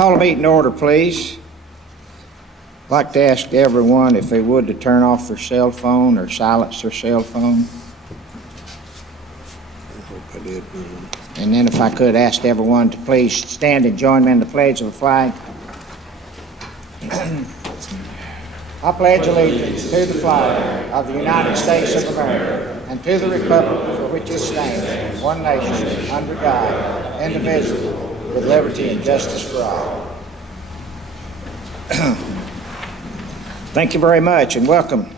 Call a meeting to order, please. I'd like to ask everyone if they would to turn off their cell phone or silence their cell phone. And then if I could ask everyone to please stand and join me in the pledge of the flag. I pledge allegiance to the flag of the United States of America and to the republic for which it stands, one nation, under God, indivisible, with liberty and justice for all. Thank you very much and welcome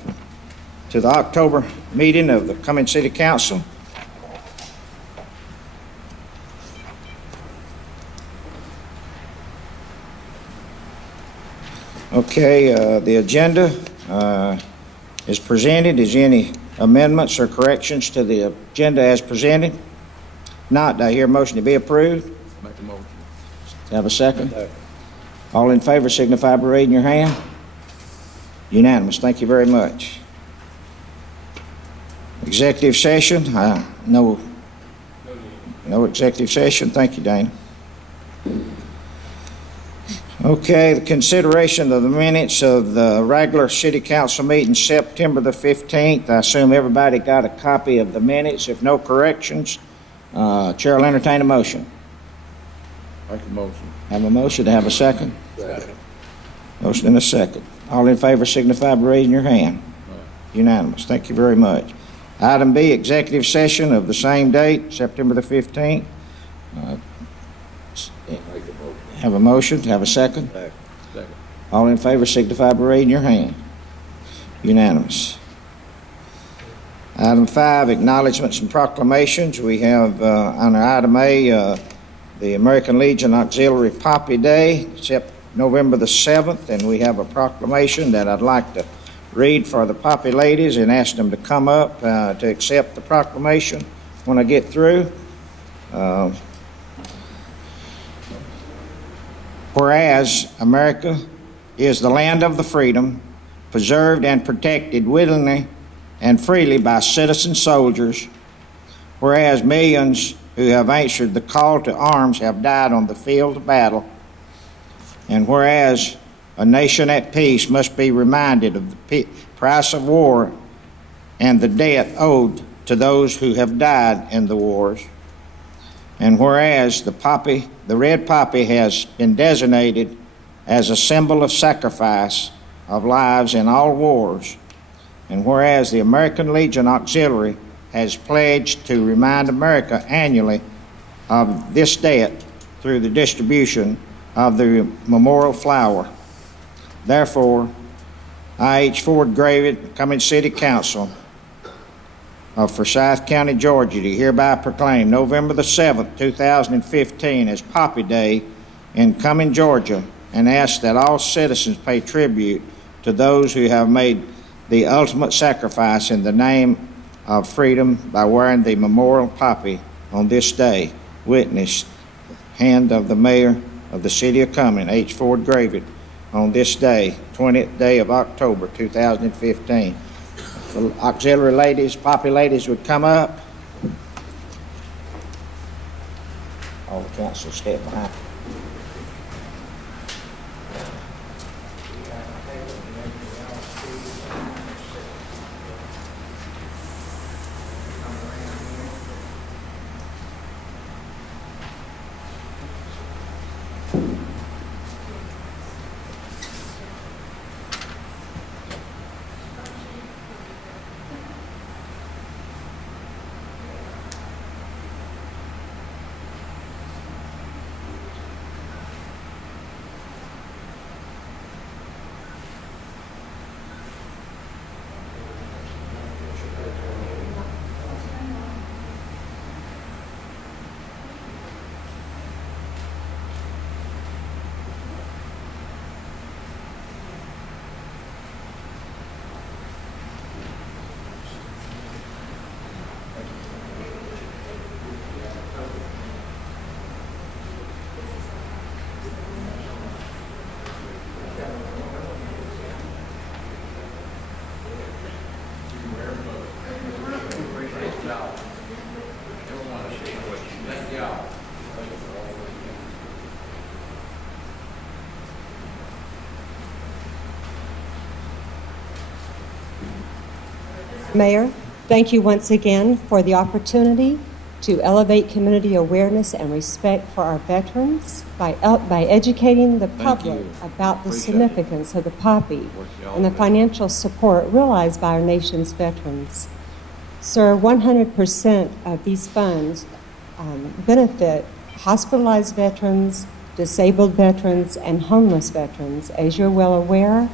to the October meeting of the Cumming City Council. Okay, the agenda is presented. Is any amendments or corrections to the agenda as presented? Not. Do I hear a motion to be approved? Make the motion. Have a second? All in favor signify by raising your hand. Unanimous. Thank you very much. Executive session? No executive session. Thank you, Dana. Okay, the consideration of the minutes of the regular city council meeting September the 15th. I assume everybody got a copy of the minutes. If no corrections, Chair will entertain a motion. Make the motion. Have a motion to have a second? Second. Motion and a second. All in favor signify by raising your hand. Unanimous. Thank you very much. Item B, executive session of the same date, September the 15th. Make the motion. Have a motion, have a second? Second. All in favor signify by raising your hand. Unanimous. Item 5, acknowledgements and proclamations. We have under item A, the American Legion Auxiliary Poppy Day, November the 7th, and we have a proclamation that I'd like to read for the Poppy ladies and ask them to come up to accept the proclamation when I get through. Whereas America is the land of the freedom, preserved and protected willingly and freely by citizen soldiers, whereas millions who have answered the call to arms have died on the field of battle, and whereas a nation at peace must be reminded of the price of war and the debt owed to those who have died in the wars, and whereas the red poppy has been designated as a symbol of sacrifice of lives in all wars, and whereas the American Legion Auxiliary has pledged to remind America annually of this debt through the distribution of the memorial flower. Therefore, I.H. Ford Gravett, Cumming City Council of Forsyth County, Georgia, do hereby proclaim November the 7th, 2015 as Poppy Day in Cumming, Georgia, and ask that all citizens pay tribute to those who have made the ultimate sacrifice in the name of freedom by wearing the memorial poppy on this day. Witnessed, hand of the mayor of the city of Cumming, H. Ford Gravett, on this day, 20th day of October, 2015. The auxiliary ladies, poppy ladies would come up. All the council step behind. Mayor, thank you once again for the opportunity to elevate community awareness and respect for our veterans by educating the public you. about the Appreciate significance of the poppy Work y'all and the do. financial support realized by our nation's veterans. Sir, 100% of these funds benefit hospitalized veterans, disabled veterans, and homeless veterans. As you're well aware,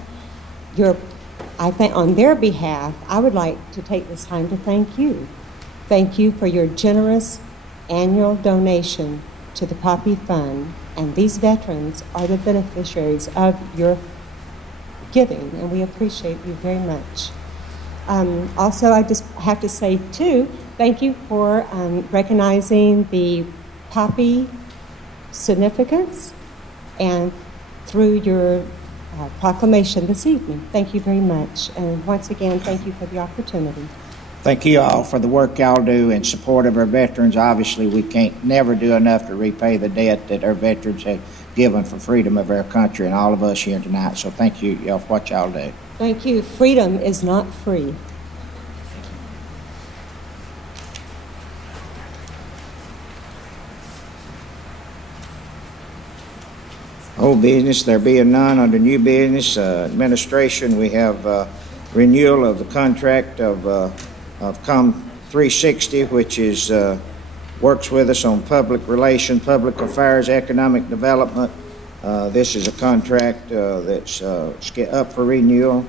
I think on their behalf, I would like to take this time to thank you. Thank you for your generous annual donation to the Poppy Fund, and these veterans are the beneficiaries of your giving, and we appreciate you very much. Also, I just have to say, too, thank you for recognizing the Poppy significance and through your proclamation this evening. Thank you very much. And once again, thank you for the opportunity. Thank you all for the work y'all do in support of our veterans. Obviously, we can't never do enough to repay the debt that our veterans have given for freedom of our country and all of us here tonight. So thank you y'all for what y'all do. Thank you. Freedom is not free. Old business, there being none. Under new business, administration, we have renewal of the contract of Cumming 360, which is works with us on public relations, public affairs, economic development. This is a contract that's up for renewal,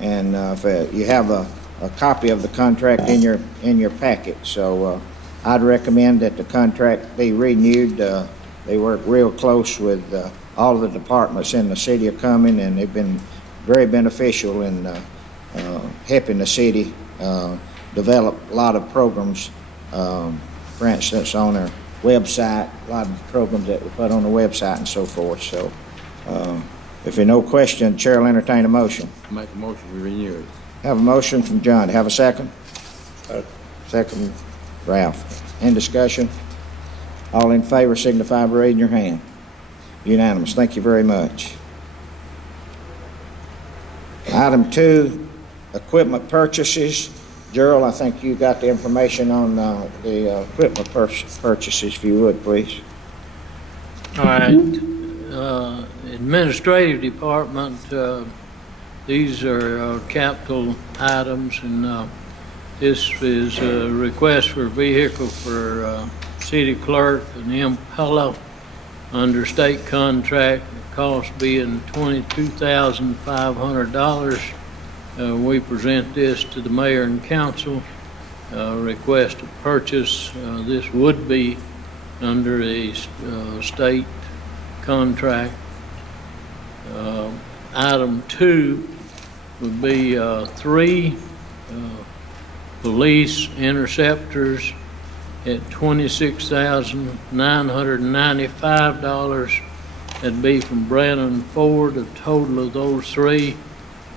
and if, you have a copy of the contract in your packet. So I'd recommend that the contract be renewed. They work real close with all of the departments in the city of Cumming, and they've been very beneficial in helping the city develop a lot of programs. For instance, on our website, a lot of programs that we put on the website and so forth. So if there are no questions, Chair will entertain a motion. Make a motion, we renew it. Have a motion from John. Have a second? Second, Ralph. In discussion? All in favor signify by raising your hand. Unanimous. Thank you very much. Item 2, equipment purchases. Gerald, I think you got the information on the equipment purchases, if you would, please. All right. Administrative Department, these are capital items, and this is a request for a vehicle for city clerk, an Impala, under state contract, the cost being $22,500. We present this to the mayor and council, request to purchase. This would be under a state contract. Item 2 would be 3 police interceptors at $26,995. That'd be from Brandon Ford. The total of those 3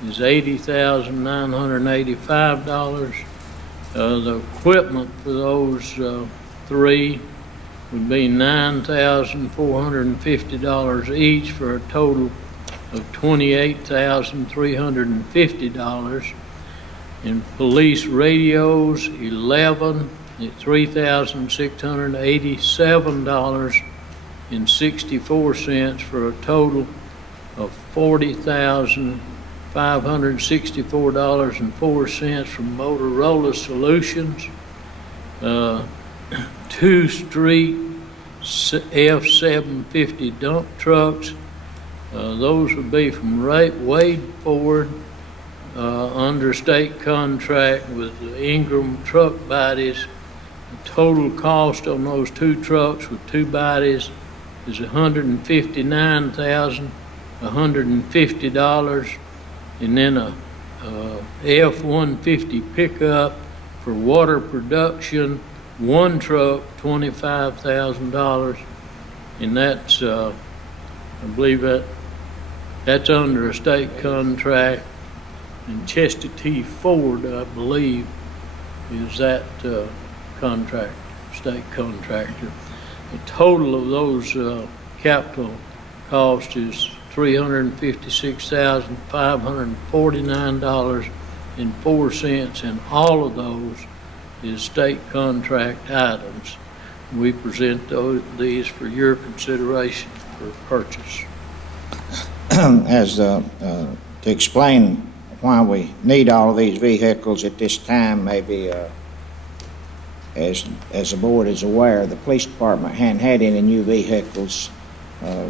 is $80,985. The equipment for those 3 would be $9,450 each, for a total of $28,350. And police radios, 11 at $3,687.64, for a total of $40,564.04 from Motorola Solutions. 2 street F-750 dump trucks. Those would be from Wade Ford, under state contract with the Ingram truck bodies. The total cost on those 2 trucks with 2 bodies is $159,150. And then a F-150 pickup for water production, 1 truck, $25,000. And that's, I believe that's under a state contract. And Chester T. Ford, I believe, is that state contractor. The total of those capital cost is $356,549 and 4 cents, and all of those is state contract items. We present these for your consideration for purchase. To explain why we need all of these vehicles at this time, maybe as the board is aware, the police department hadn't had any new vehicles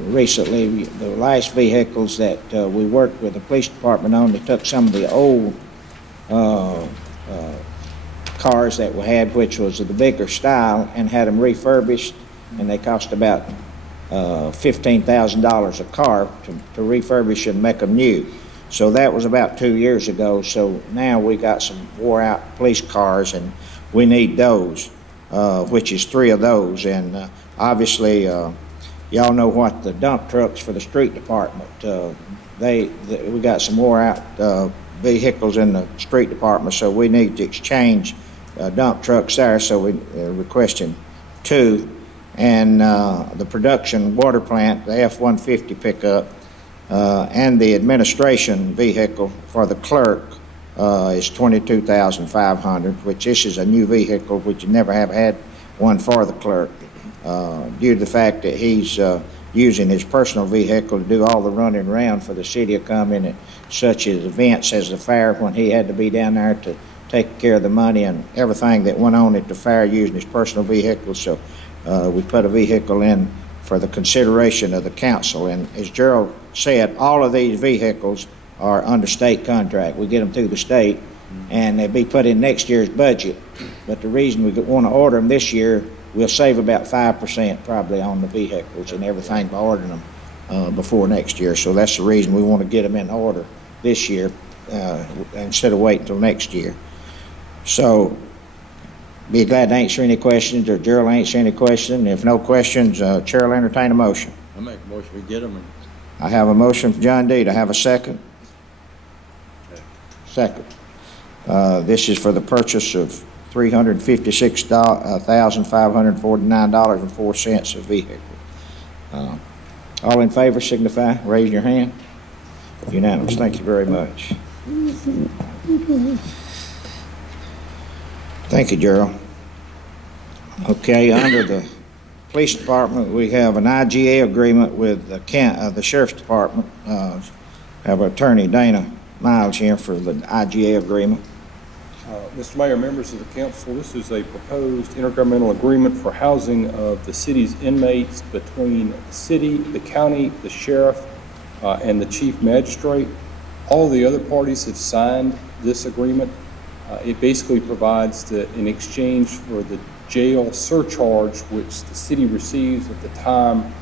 recently. The last vehicles that we worked with the police department on, they took some of the old cars that we had, which was of the bigger style, and had them refurbished, and they cost about $15,000 a car to refurbish and make them new. So that was about 2 years ago. So now we got some wore-out police cars, and we need those, which is 3 of those. And obviously, y'all know what the dump trucks for the street department. We got some wore-out vehicles in the street department, so we need to exchange dump trucks there. So we're requesting 2. And the production water plant, the F-150 pickup, and the administration vehicle for the clerk is $22,500, which this is a new vehicle, which you never have had one for the clerk, due to the fact that he's using his personal vehicle to do all the running around for the city of Cumming, at such as events as the fair, when he had to be down there to take care of the money and everything that went on at the fair using his personal vehicle. So we put a vehicle in for the consideration of the council. And as Gerald said, all of these vehicles are under state contract. We get them through the state, and they'll be put in next year's budget. But the reason we want to order them this year, we'll save about 5% probably on the vehicles and everything by ordering them before next year. So that's the reason we want to get them in order this year instead of waiting until next year. So be glad to answer any questions, or Gerald answer any question. If no questions, Chair will entertain a motion. I make a motion, we get them. I have a motion from John D. to have a second. Second. This is for the purchase of $356,549.04 of vehicle. All in favor signify, raise your hand. Unanimous. Thank you very much. Thank you, Gerald. Okay, under the police department, we have an IGA agreement with the sheriff's department. Have Attorney Dana Miles here for the IGA agreement. Mr. Mayor, members of the council, this is a proposed intergovernmental agreement for housing of the city's inmates between the city, the county, the sheriff, and the chief magistrate. All the other parties have signed this agreement. It basically provides that in exchange for the jail surcharge, which the city receives at the time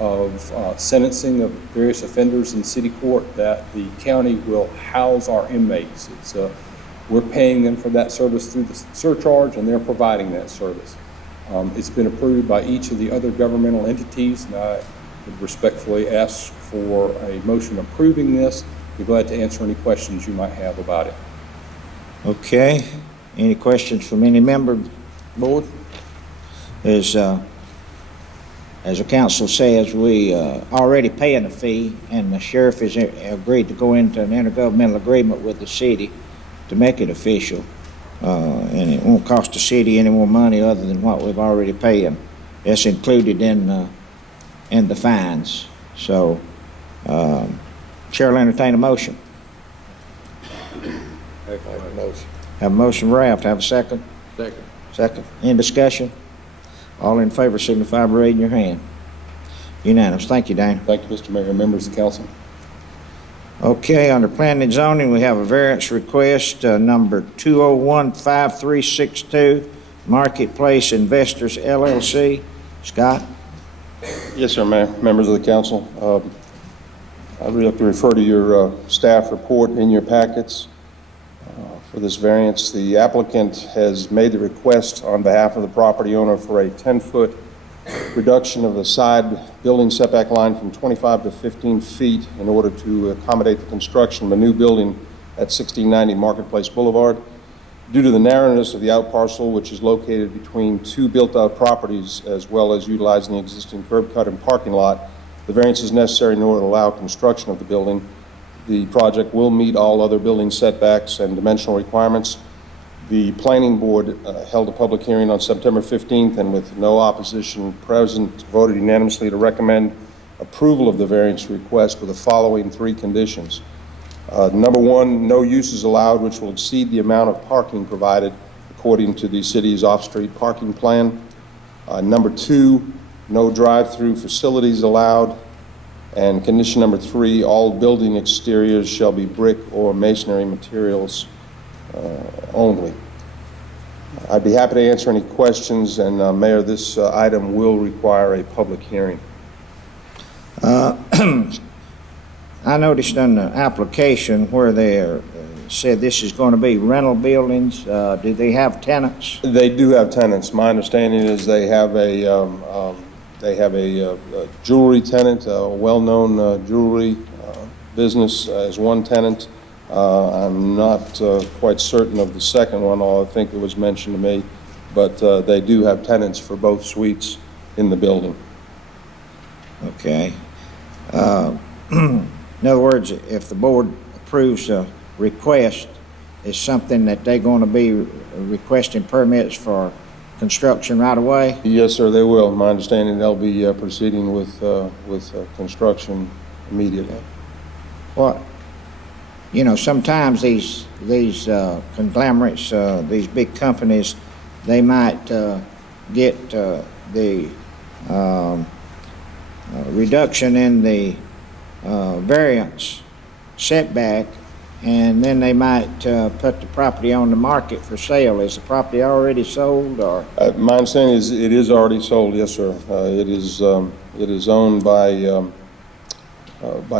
of sentencing of various offenders in city court, that the county will house our inmates. We're paying them for that service through the surcharge, and they're providing that service. It's been approved by each of the other governmental entities, and I would respectfully ask for a motion approving this. Be glad to answer any questions you might have about it. Okay. Any questions from any member of the board? As the council says, we already paying a fee, and the sheriff has agreed to go into an intergovernmental agreement with the city to make it official, and it won't cost the city any more money other than what we've already paid. That's included in the fines. So, Chair will entertain a motion. Have a motion, Raft. Have a second. Second. Second. Any discussion? All in favor signify by raising your hand. Unanimous. Thank you, Dana. Thank you, Mr. Mayor, members of the council. Okay, under planning and zoning, we have a variance request, number 2015362, Marketplace Investors LLC. Scott? Yes, sir, Mayor, members of the council. I would like to refer to your staff report in your packets. For this variance, the applicant has made the request on behalf of the property owner for a 10-foot reduction of the side building setback line from 25 to 15 feet in order to accommodate the construction of a new building at 1690 Marketplace Boulevard. Due to the narrowness of the out parcel, which is located between 2 built-out properties, as well as utilizing the existing curb cut and parking lot, the variance is necessary in order to allow construction of the building. The project will meet all other building setbacks and dimensional requirements. The Planning Board held a public hearing on September 15th, and with no opposition present, voted unanimously to recommend approval of the variance request with the following 3 conditions. Number 1, no uses allowed which will exceed the amount of parking provided according to the city's off-street parking plan. Number 2, no drive-through facilities allowed. And condition number 3, all building exteriors shall be brick or masonry materials only. I'd be happy to answer any questions, and Mayor, this item will require a public hearing. I noticed on the application where they said this is going to be rental buildings. Do they have tenants? They do have tenants. My understanding is they have a jewelry tenant, a well-known jewelry business as one tenant. I'm not quite certain of the second one, although I think it was mentioned to me, but they do have tenants for both suites in the building. Okay. In other words, if the board approves a request, it's something that they're going to be requesting permits for construction right away? Yes, sir, they will. My understanding, they'll be proceeding with construction immediately. What? You know, sometimes these conglomerates, these big companies, they might get the reduction in the variance setback, and then they might put the property on the market for sale. Is the property already sold, or? My understanding is it is already sold, yes, sir. It is owned by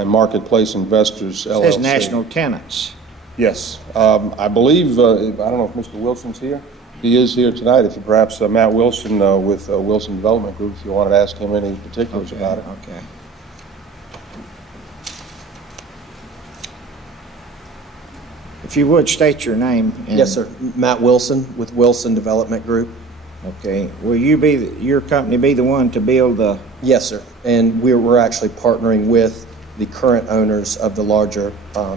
Marketplace Investors, LLC. It says national tenants. Yes. I believe, I don't know if Mr. Wilson's here. He is here tonight. If you perhaps Matt Wilson with Wilson Development Group, if you wanted to ask him any particulars about it. Okay. If you would, state your name. Yes, sir. Matt Wilson with Wilson Development Group. Okay. Will you be, your company be the one to build the? Yes, sir. And we're actually partnering with the current owners of the larger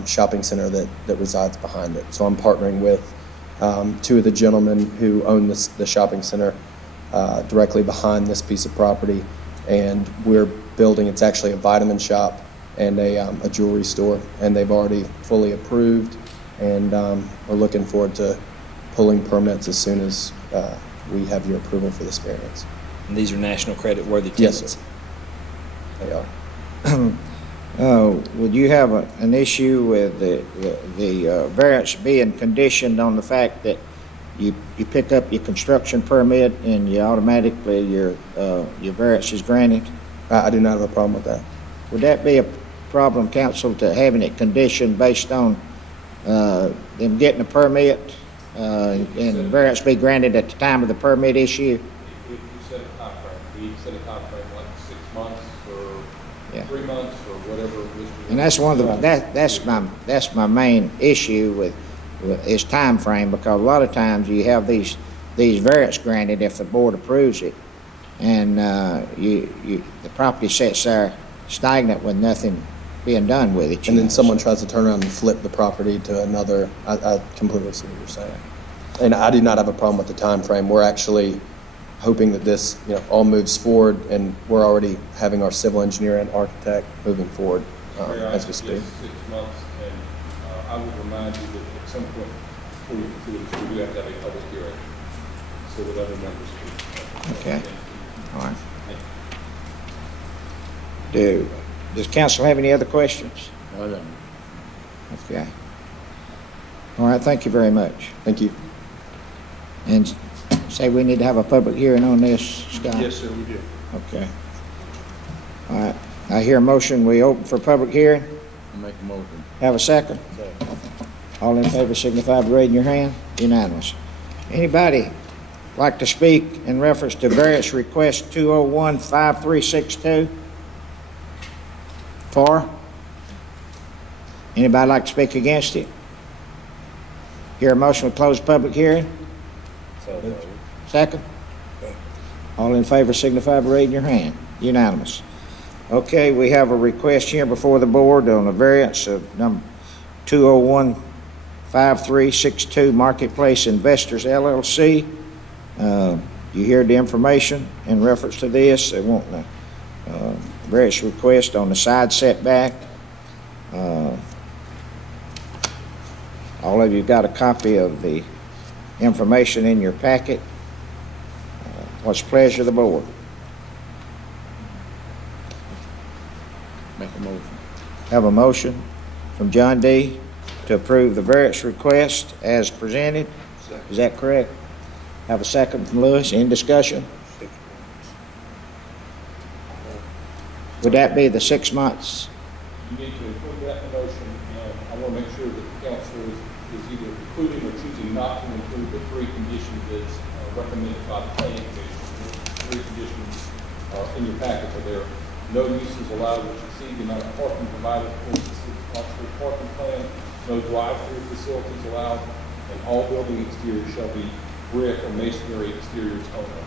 shopping center that resides behind it. So I'm partnering with 2 of the gentlemen who own the shopping center directly behind this piece of property. And we're building, it's actually a vitamin shop and a jewelry store. And they've already fully approved, and we're looking forward to pulling permits as soon as we have your approval for this variance. And these are national credit-worthy Yes, tenants? sir. They are. Would you have an issue with the variance being conditioned on the fact that you pick up your construction permit and you automatically, your variance is granted? I do not have a problem with that. Would that be a problem, council, to having it conditioned based on them getting a permit and the variance be granted at the time of the permit issue? We set a time frame. We set a time frame like 6 months or Yeah. 3 months or whatever. And that's one of the that's my main issue with is time frame, because a lot of times you have these variance granted if the board approves it, and the property sits there stagnant with nothing being done with it. And then someone tries to turn around and flip the property to another. I completely see what you're saying. And I do not have a problem with the time frame. We're actually hoping that this, all moves forward, and we're already having our civil engineer and architect moving forward as we speak. 6 months, and I would remind you that at some point, before you consider this, we do have to have a public hearing, so that other members can. Okay. All right. Does council have any other questions? No, no. Okay. All right, thank you very much. Thank you. And say we need to have a public hearing on this, Scott? Yes, sir, we do. Okay. All right, I hear a motion, we open for public hearing. I'll make a motion. Have a second? All in favor signify by raising your hand. Unanimous. Anybody like to speak in reference to variance request 201-5362? For? Anybody like to speak against it? Hear a motion to close public hearing? Second? All in favor signify by raising your hand. Unanimous. Okay, we have a request here before the board on a variance of number 2015362 Marketplace Investors LLC. You heard the information in reference to this. They want a variance request on the side setback. All of you got a copy of the information in your packet. What's the pleasure of the board? Make a motion. Have a motion from John D. to approve the variance request as presented. Is that correct? Have a second from Lewis. Any discussion? Would that be the 6 months? You need to include that in the motion, and I want to make sure that the council is either including or choosing not to include the three conditions as recommended by the planning commission. The three conditions are in your packet, but there are no uses allowed which exceed the amount of parking provided according to the city's off-street parking plan, no drive-through facilities allowed, and all building exteriors shall be brick or masonry exteriors only.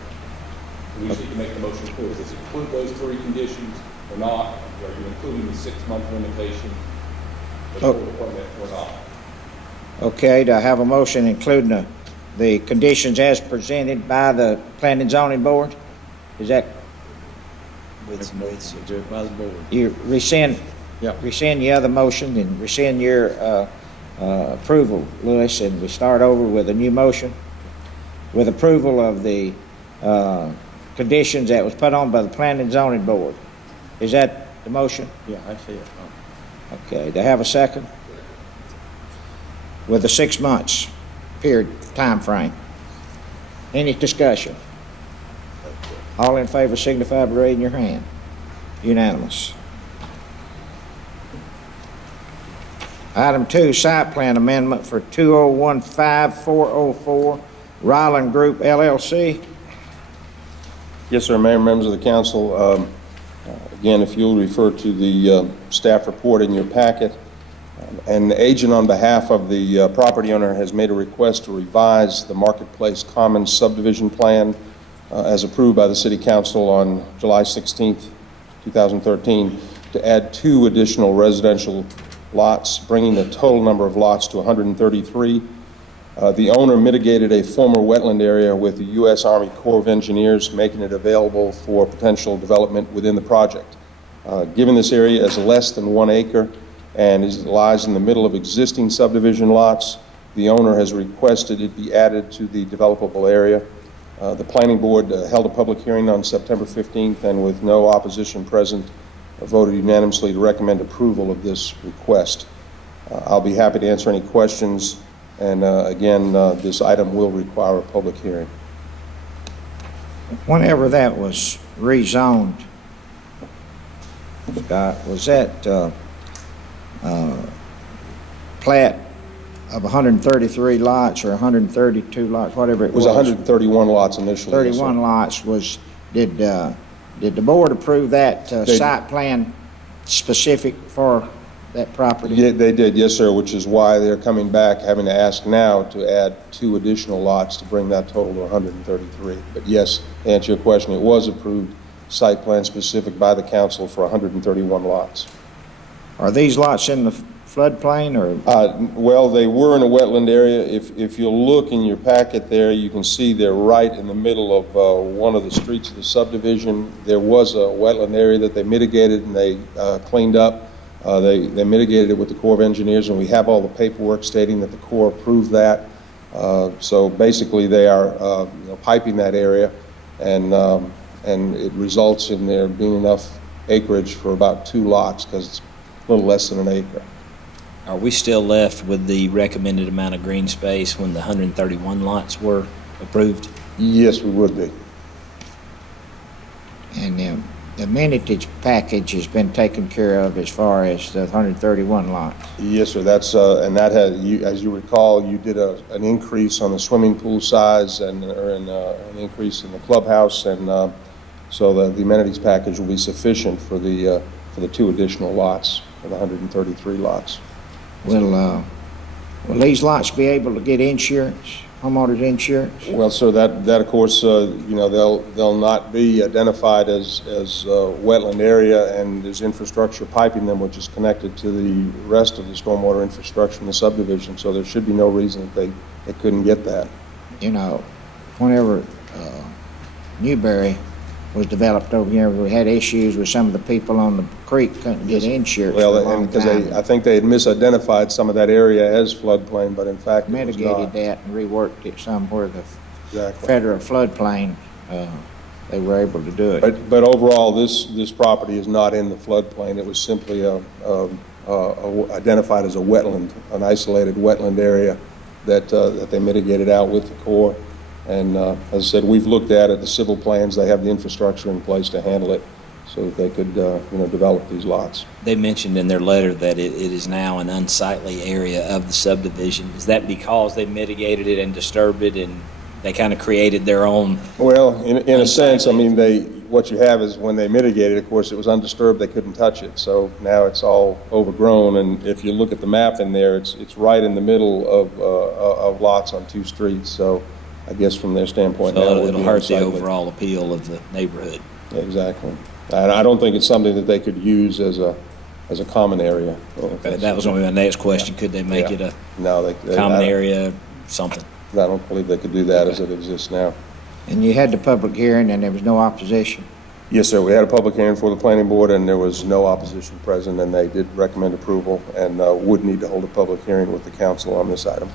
We just need to make the motion clear. Does it include those three conditions or not? Are you including the 6-month limitation before the permit or not? Okay, do I have a motion including the conditions as presented by the Planning and Zoning Board? Is that, Do it by the board. you rescind your other motion and rescind your approval, Lewis, and we start over with a new motion with approval of the conditions that was put on by the Planning and Zoning Board. Is that the motion? Yeah, I see it. Okay, do I have a second? With a 6 months period, time frame. Any discussion? All in favor signify by raising your hand. Unanimous. Item 2, site plan amendment for 2015404 Ryland Group LLC. Yes, sir, Mayor, members of the council. Again, if you'll refer to the staff report in your packet, an agent on behalf of the property owner has made a request to revise the Marketplace Commons subdivision plan as approved by the City Council on July 16th, 2013, to add 2 additional residential lots, bringing the total number of lots to 133. The owner mitigated a former wetland area with the U.S. Army Corps of Engineers, making it available for potential development within the project. Given this area as less than 1 acre and lies in the middle of existing subdivision lots, the owner has requested it be added to the developable area. The Planning Board held a public hearing on September 15th and with no opposition present, voted unanimously to recommend approval of this request. I'll be happy to answer any questions. And again, this item will require a public hearing. Whenever that was rezoned, Scott, was that plat of 133 lots or 132 lots, whatever it was? It was 131 lots initially. 31 lots was, did the board approve that site plan specific for that property? Yeah, they did, yes, sir, which is why they're coming back, having to ask now to add 2 additional lots to bring that total to 133. But yes, to answer your question, it was approved site plan specific by the council for 131 lots. Are these lots in the floodplain or? Well, they were in a wetland area. If you'll look in your packet there, you can see they're right in the middle of one of the streets of the subdivision. There was a wetland area that they mitigated and they cleaned up. They mitigated it with the Corps of Engineers, and we have all the paperwork stating that the Corps approved that. So basically, they are piping that area, and it results in there being enough acreage for about 2 lots because it's a little less than an acre. Are we still left with the recommended amount of green space when the 131 lots were approved? Yes, we would be. And the amenities package has been taken care of as far as the 131 lots. Yes, sir. That's and that has, as you recall, you did an increase on the swimming pool size and an increase in the clubhouse, and so the amenities package will be sufficient for the 2 additional lots, for the 133 lots. Will these lots be able to get insurance? homeowners insurance? Well, sir, that of course, they'll not be identified as wetland area, and there's infrastructure piping them, which is connected to the rest of the stormwater infrastructure in the subdivision, so there should be no reason that they couldn't get that. You know, whenever Newberry was developed over here, we had issues with some of the people on the creek couldn't get insurance for a Well, long and because time. I think they had misidentified some of that area as floodplain, but in fact it was Mitigated not. that and reworked it somewhere the Exactly. federal floodplain, they were able to do it. But overall, this property is not in the floodplain. It was simply identified as a wetland, an isolated wetland area that they mitigated out with the Corps. And as I said, we've looked at it, the civil plans, they have the infrastructure in place to handle it so that they could, develop these lots. They mentioned in their letter that it is now an unsightly area of the subdivision. Is that because they mitigated it and disturbed it, and they kind of created their own? Well, in a sense, I mean, what you have is when they mitigated, of course, it was undisturbed, they couldn't touch it. So now it's all overgrown, and if you look at the map in there, it's right in the middle of lots on two streets. So I guess from their standpoint, now it So would it'll be hurt the unsightly. overall appeal of the neighborhood. Exactly. And I don't think it's something that they could use as a common area. That was going to be my next question. Could they make Yeah. it a No, common I area, something? don't believe they could do that as it exists now. And you had the public hearing and there was no opposition? Yes, sir. We had a public hearing for the planning board, and there was no opposition present, and they did recommend approval and would need to hold a public hearing with the council on this item.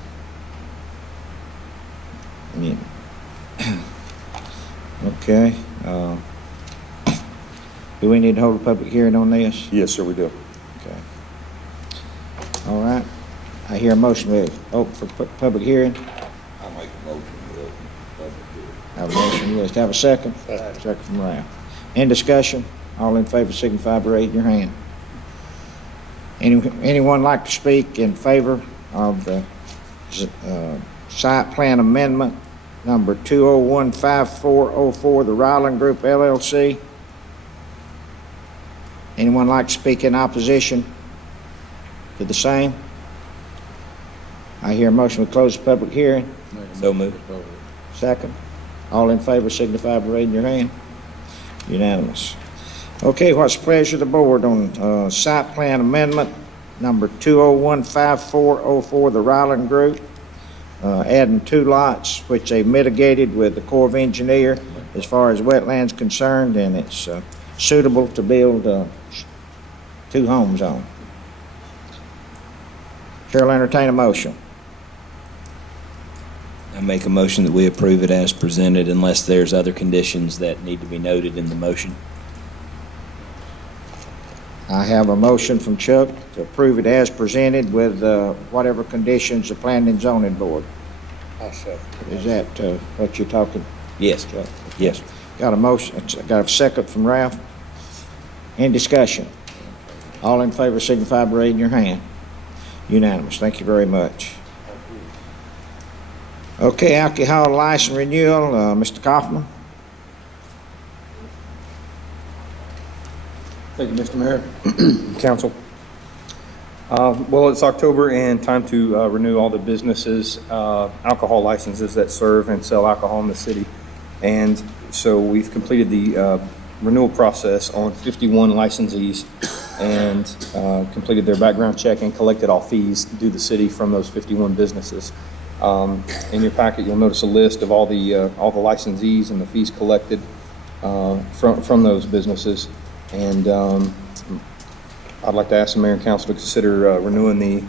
Yeah. Okay. Do we need to hold a public hearing on this? Yes, sir, we do. Okay. All right. I hear a motion to open for public hearing. I make a motion to open public hearing. Have a motion, List. Have a second? Second from Ralph. In discussion? All in favor signify by raising your hand. Anyone like to speak in favor of the site plan amendment number 2015404, the Ryland Group LLC? Anyone like to speak in opposition to the same? I hear a motion to close the public hearing. So moved. Second. All in favor signify by raising your hand. Unanimous. Okay, what's the pleasure of the board on site plan amendment number 2015404, the Ryland Group, adding 2 lots, which they mitigated with the Corps of Engineer as far as wetlands concerned, and it's suitable to build 2 homes on. Chair will entertain a motion. I make a motion that we approve it as presented unless there's other conditions that need to be noted in the motion. I have a motion from Chuck to approve it as presented with whatever conditions the Planning and Zoning Board. I second. Is that what you're talking, Yes. Chuck? Yes. Got a motion, got a second from Ralph. In discussion? All in favor signify by raising your hand. Unanimous. Thank you very much. Okay, alcohol license renewal, Mr. Kaufman. Thank you, Mr. Mayor, Council. Well, it's October and time to renew all the businesses, alcohol licenses that serve and sell alcohol in the city. And so we've completed the renewal process on 51 licensees and completed their background check and collected all fees due the city from those 51 businesses. In your packet, you'll notice a list of all the licensees and the fees collected from those businesses. And I'd like to ask the mayor and council to consider renewing the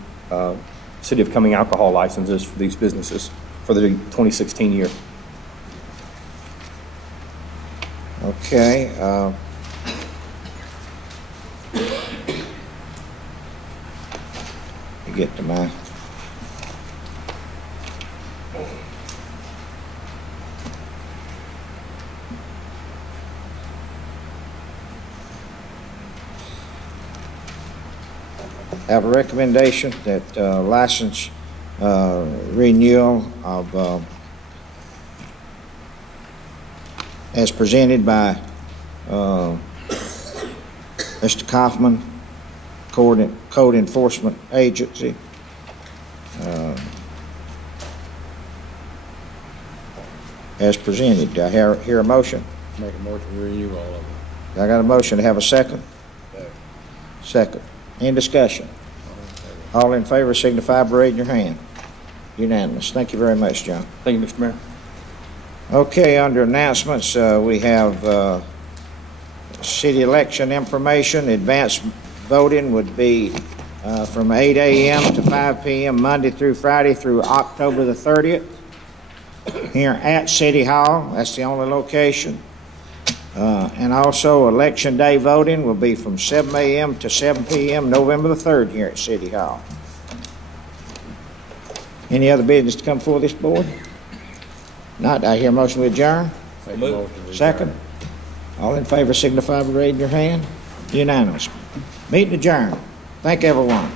City of Cumming alcohol licenses for these businesses for the 2016 year. Okay. You get to my. Have a recommendation that license renewal of as presented by Mr. Kaufman, Code Enforcement Agency. as presented. Do I hear a motion? Make a motion to renew all of them. I got a motion to have a second? Second. Any discussion? All in favor signify by raising your hand. Unanimous. Thank you very much, John. Thank you, Mr. Mayor. Okay, under announcements, we have city election information. Advanced voting would be from 8 a.m. to 5 p.m. Monday through Friday through October the 30th here at City Hall. That's the only location. And also Election Day voting will be from 7 a.m. to 7 p.m. November the 3rd here at City Hall. Any other business to come before this board? Not. I hear a motion to adjourn. Make a motion to adjourn. Second. All in favor signify by raising your hand. Unanimous. Meeting adjourned. Thank everyone.